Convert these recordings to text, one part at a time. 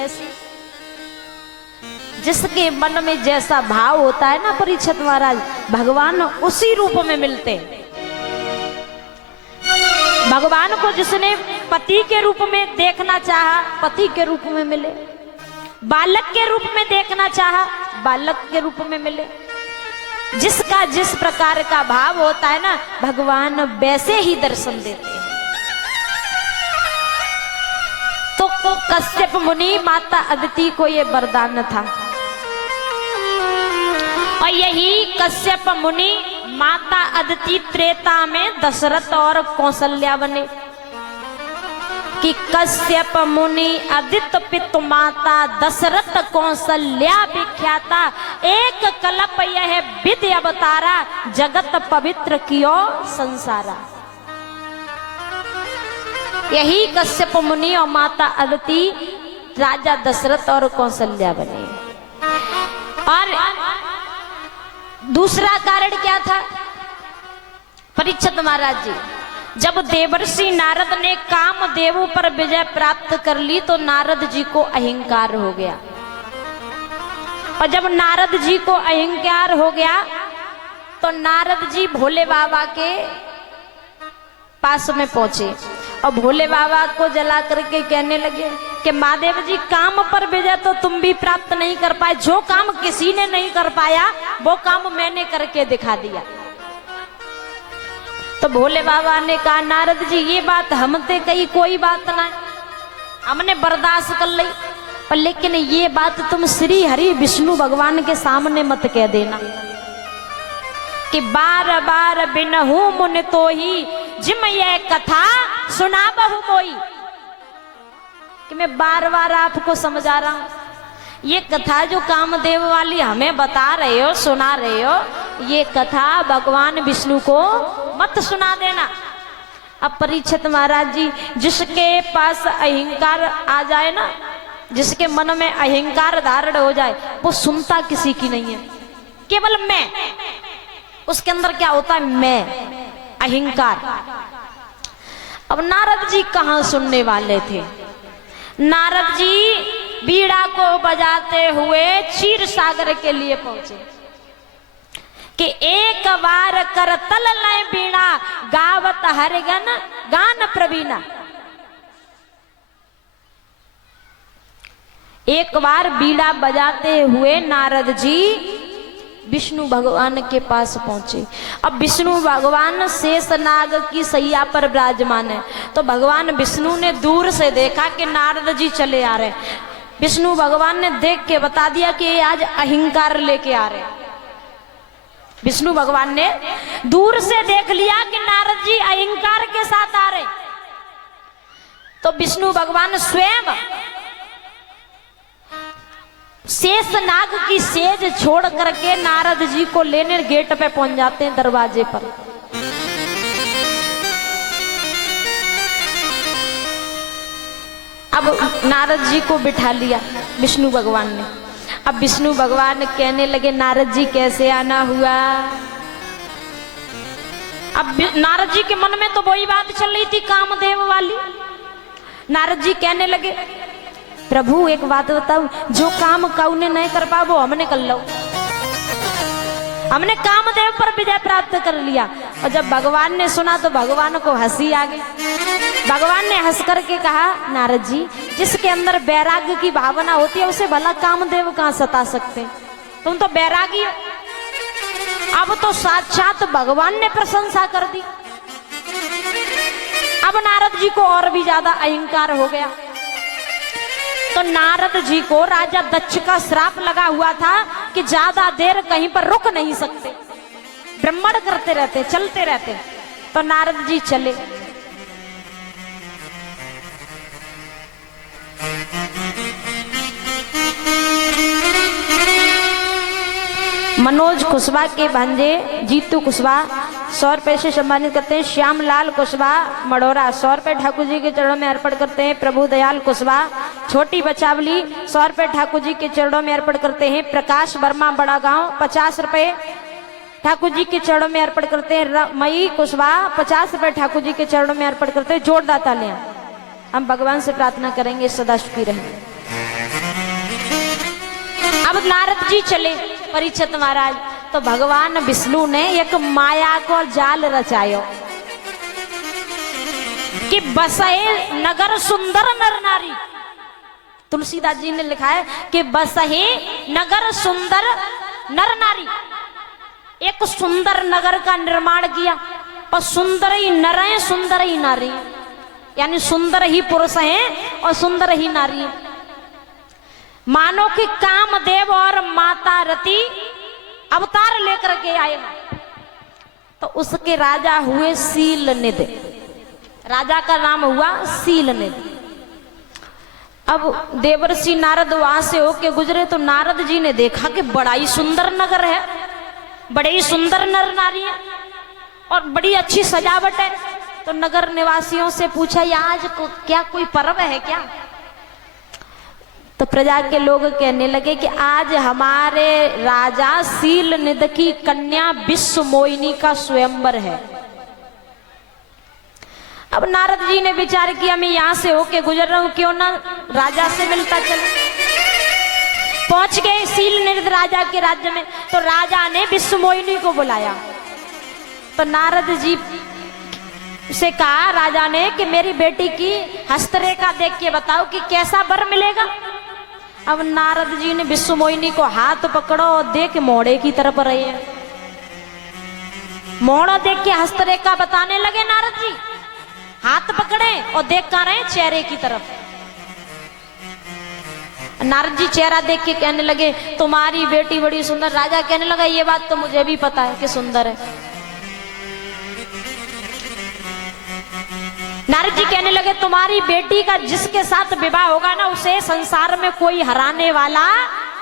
कैसी? जिसके मन में जैसा भाव होता है ना परीक्षित महाराज, भगवान उसी रूप में मिलते। भगवान को जिसने पति के रूप में देखना चाहा, पति के रूप में मिले। बालक के रूप में देखना चाहा, बालक के रूप में मिले। जिसका जिस प्रकार का भाव होता है ना, भगवान वैसे ही दर्शन देते हैं। तो कश्यप मुनि माता अदिति को ये वरदान था, और यही कश्यप मुनि माता अदिति त्रेता में दशरथ और कौशल्या बने। कि कश्यप मुनि अदित पितु माता दशरथ कौशल्या विख्याता, एक कल्प यह विधि अवतारा, जगत पवित्र कियो संसारा। यही कश्यप मुनि और माता अदिति राजा दशरथ और कौशल्या बने। और दूसरा कारण क्या था? परीक्षित महाराज जी, जब देवर्षि नारद ने कामदेव पर विजय प्राप्त कर ली तो नारद जी को अहंकार हो गया। और जब नारद जी को अहंकार हो गया तो नारद जी भोले बाबा के पास में पहुंचे और भोले बाबा को जला करके कहने लगे कि महादेव जी, काम पर विजय तो तुम भी प्राप्त नहीं कर पाए, जो काम किसी ने नहीं कर पाया वो काम मैंने करके दिखा दिया। तो भोले बाबा ने कहा, नारद जी ये बात हमते कही कोई बात ना, हमने बर्दाश्त कर ली, पर लेकिन ये बात तुम श्री हरि विष्णु भगवान के सामने मत कह देना कि बार बार बिनहु मुन तो ही जिम यह कथा सुना बहु मोई। कि मैं बार बार आपको समझा रहा हूं, ये कथा जो कामदेव वाली हमें बता रहे हो, सुना रहे हो, ये कथा भगवान विष्णु को मत सुना देना। अब परीक्षित महाराज जी, जिसके पास अहंकार आ जाए ना, जिसके मन में अहंकार धारण हो जाए, वो सुनता किसी की नहीं है, केवल मैं। उसके अंदर क्या होता है? मैं, अहंकार। अब नारद जी कहां सुनने वाले थे? नारद जी बीड़ा को बजाते हुए क्षीर सागर के लिए पहुंचे कि एक बार कर तल लय बीड़ा, गावत हरिगन गान प्रवीणा। एक बार बीड़ा बजाते हुए नारद जी विष्णु भगवान के पास पहुंचे। अब विष्णु भगवान शेषनाग की सैया पर विराजमान है, तो भगवान विष्णु ने दूर से देखा कि नारद जी चले आ रहे। विष्णु भगवान ने देख के बता दिया कि ये आज अहंकार लेके आ रहे। विष्णु भगवान ने दूर से देख लिया कि नारद जी अहंकार के साथ आ रहे, तो विष्णु भगवान स्वयं शेषनाग की सेज छोड़ करके नारद जी को लेने गेट पे पहुंच जाते हैं, दरवाजे पर। अब नारद जी को बिठा लिया विष्णु भगवान ने। अब विष्णु भगवान कहने लगे, नारद जी कैसे आना हुआ? अब नारद जी के मन में तो वही बात चल रही थी कामदेव वाली। नारद जी कहने लगे, प्रभु एक बात बताओ, जो काम कौने नहीं कर पा वो हमने कर लो। हमने कामदेव पर विजय प्राप्त कर लिया। और जब भगवान ने सुना तो भगवान को हंसी आ गई। भगवान ने हंस करके कहा, नारद जी, जिसके अंदर वैराग्य की भावना होती है उसे भला कामदेव कहां सता सकते? तुम तो वैरागी हो। अब तो साक्षात भगवान ने प्रशंसा कर दी। अब नारद जी को और भी ज्यादा अहंकार हो गया। तो नारद जी को राजा दक्ष का श्राप लगा हुआ था कि ज्यादा देर कहीं पर रुक नहीं सकते, भ्रमण करते रहते, चलते रहते। तो नारद जी चले। मनोज कुशवाहा के भांजे जीतू कुशवाहा 100 रुपए से सम्मानित करते हैं। श्यामलाल कुशवाहा मढ़ौरा 100 रुपए ठाकुर जी के चरणों में अर्पण करते हैं। प्रभु दयाल कुशवाहा छोटी बचावली 100 रुपए ठाकुर जी के चरणों में अर्पण करते हैं। प्रकाश वर्मा बड़ा गांव 50 रुपए ठाकुर जी के चरणों में अर्पण करते हैं। मई कुशवाहा 50 रुपए ठाकुर जी के चरणों में अर्पण करते हैं। जोरदार तालियां। हम भगवान से प्रार्थना करेंगे सदा सुखी रहें। अब नारद जी चले परीक्षित महाराज, तो भगवान विष्णु ने एक माया को जाल रचायो कि बसहे नगर सुंदर नर नारी। तुलसीदास जी ने लिखा है कि बसहे नगर सुंदर नर नारी। एक सुंदर नगर का निर्माण किया और सुंदर ही नर है, सुंदर ही नारी, यानी सुंदर ही पुरुष हैं और सुंदर ही नारी है। मानो कि कामदेव और माता रति अवतार लेकर के आए, तो उसके राजा हुए शीलनिधि। राजा का नाम हुआ शीलनिधि। अब देवर्षि नारद वहां से होके गुजरे तो नारद जी ने देखा कि बड़ा ही सुंदर नगर है, बड़े ही सुंदर नर नारी है और बड़ी अच्छी सजावट है। तो नगर निवासियों से पूछा, ये आज क्या कोई पर्व है क्या? तो प्रजा के लोग कहने लगे कि आज हमारे राजा शीलनिधि की कन्या विश्वमोहिनी का स्वयंवर है। अब नारद जी ने विचार किया, मैं यहां से होके गुजर रहा हूं, क्यों ना राजा से मिलता चल। पहुंच गए शीलनिधि राजा के राज्य में, तो राजा ने विश्वमोहिनी को बुलाया। तो नारद जी से कहा राजा ने कि मेरी बेटी की हस्तरेखा देख के बताओ कि कैसा वर मिलेगा। अब नारद जी ने विश्वमोहिनी को हाथ पकड़ो और देख मोड़े की तरफ रहे हैं। मोड़ा देख के हस्तरेखा बताने लगे नारद जी, हाथ पकड़े और देख कर रहे चेहरे की तरफ। नारद जी चेहरा देख के कहने लगे तुम्हारी बेटी बड़ी सुंदर। राजा कहने लगा ये बात तो मुझे भी पता है कि सुंदर है। नारद जी कहने लगे तुम्हारी बेटी का जिसके साथ विवाह होगा ना, उसे संसार में कोई हराने वाला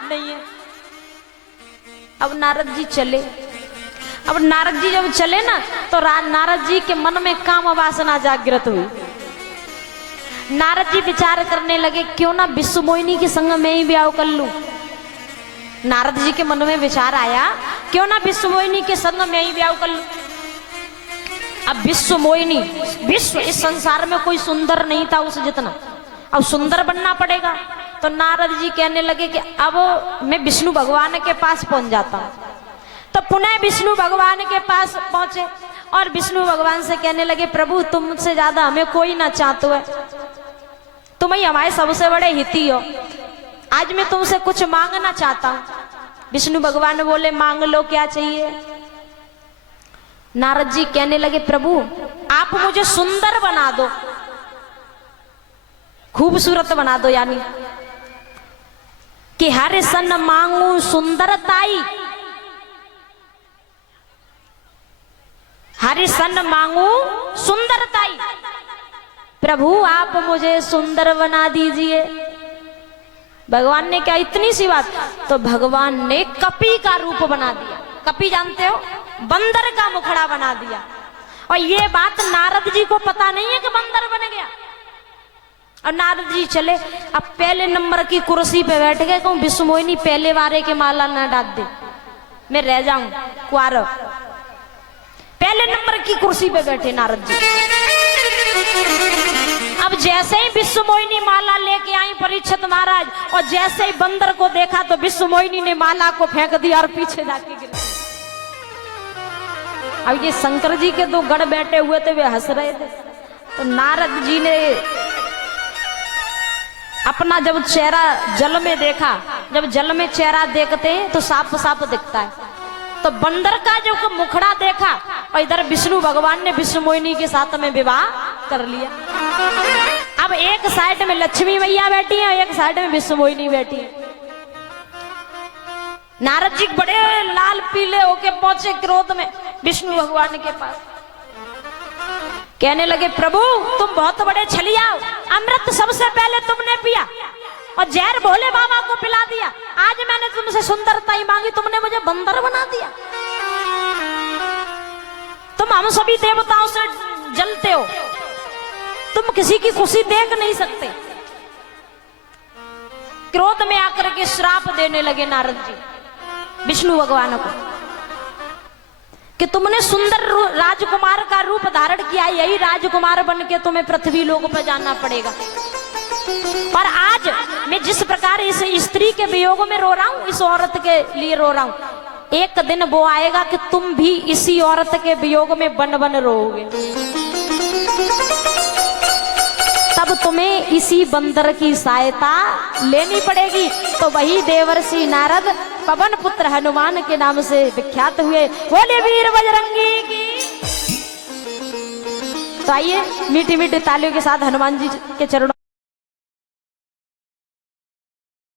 नहीं है। अब नारद जी चले। अब नारद जी जब चले ना, तो नारद जी के मन में काम वासना जागृत हुई। नारद जी विचार करने लगे क्यों ना विश्वमोहिनी के संग में ही ब्याह कर लूं। नारद जी के मन में विचार आया क्यों ना विश्वमोहिनी के संग में ही ब्याह कर लूं। अब विश्वमोहिनी, विश्व इस संसार में कोई सुंदर नहीं था उस जितना, अब सुंदर बनना पड़ेगा। तो नारद जी कहने लगे कि अब मैं विष्णु भगवान के पास पहुंच जाता हूं। तो पुनः विष्णु भगवान के पास पहुंचे और विष्णु भगवान से कहने लगे प्रभु तुमसे ज्यादा हमें कोई ना चाहता है, तुम ही हमारे सबसे बड़े हिती हो। आज मैं तुमसे कुछ मांगना चाहता हूं। विष्णु भगवान बोले मांग लो, क्या चाहिए? नारद जी कहने लगे प्रभु आप मुझे सुंदर बना दो, खूबसूरत बना दो, यानी कि हर सन मांगू सुंदरताई, हर सन मांगू सुंदरताई। प्रभु आप मुझे सुंदर बना दीजिए। भगवान ने क्या इतनी सी बात, तो भगवान ने कपी का रूप बना दिया। कपी जानते हो, बंदर का मुखड़ा बना दिया। और ये बात नारद जी को पता नहीं है कि बंदर बन गया। और नारद जी चले, अब पहले नंबर की कुर्सी पे बैठ गए। कहूं विश्वमोहिनी पहले वारे के माला ना डाल दे, मैं रह जाऊं कुआरा। पहले नंबर की कुर्सी पे बैठे नारद जी। अब जैसे ही विश्वमोहिनी माला लेके आई परीक्षित महाराज, और जैसे ही बंदर को देखा तो विश्वमोहिनी ने माला को फेंक दिया और पीछे जाके गिरा। अब ये शंकर जी के दो गढ़ बैठे हुए थे, वे हंस रहे थे। तो नारद जी ने अपना जब चेहरा जल में देखा, जब जल में चेहरा देखते हैं तो साफ साफ दिखता है, तो बंदर का जो मुखड़ा देखा और इधर विष्णु भगवान ने विश्वमोहिनी के साथ में विवाह कर लिया। अब एक साइड में लक्ष्मी मैया बैठी है, एक साइड में विश्वमोहिनी बैठी है। नारद जी बड़े लाल पीले होके पहुंचे क्रोध में विष्णु भगवान के पास। कहने लगे प्रभु तुम बहुत बड़े छलिया हो, अमृत सबसे पहले तुमने पिया और जहर भोले बाबा को पिला दिया। आज मैंने तुमसे सुंदरता ही मांगी, तुमने मुझे बंदर बना दिया। तुम हम सभी देवताओं से जलते हो, तुम किसी की खुशी देख नहीं सकते। क्रोध में आकर के श्राप देने लगे नारद जी विष्णु भगवान को कि तुमने सुंदर राजकुमार का रूप धारण किया, यही राजकुमार बन के तुम्हें पृथ्वी लोक पर जाना पड़ेगा। पर आज मैं जिस प्रकार इस स्त्री के वियोग में रो रहा हूं, इस औरत के लिए रो रहा हूं, एक दिन वो आएगा कि तुम भी इसी औरत के वियोग में बन बन रोओगे। तब तुम्हें इसी बंदर की सहायता लेनी पड़ेगी। तो वही देवर्षि नारद पवन पुत्र हनुमान के नाम से विख्यात हुए। बोले वीर बजरंगी की। तो आइए मीठी मीठी तालियों के साथ हनुमान जी के चरणों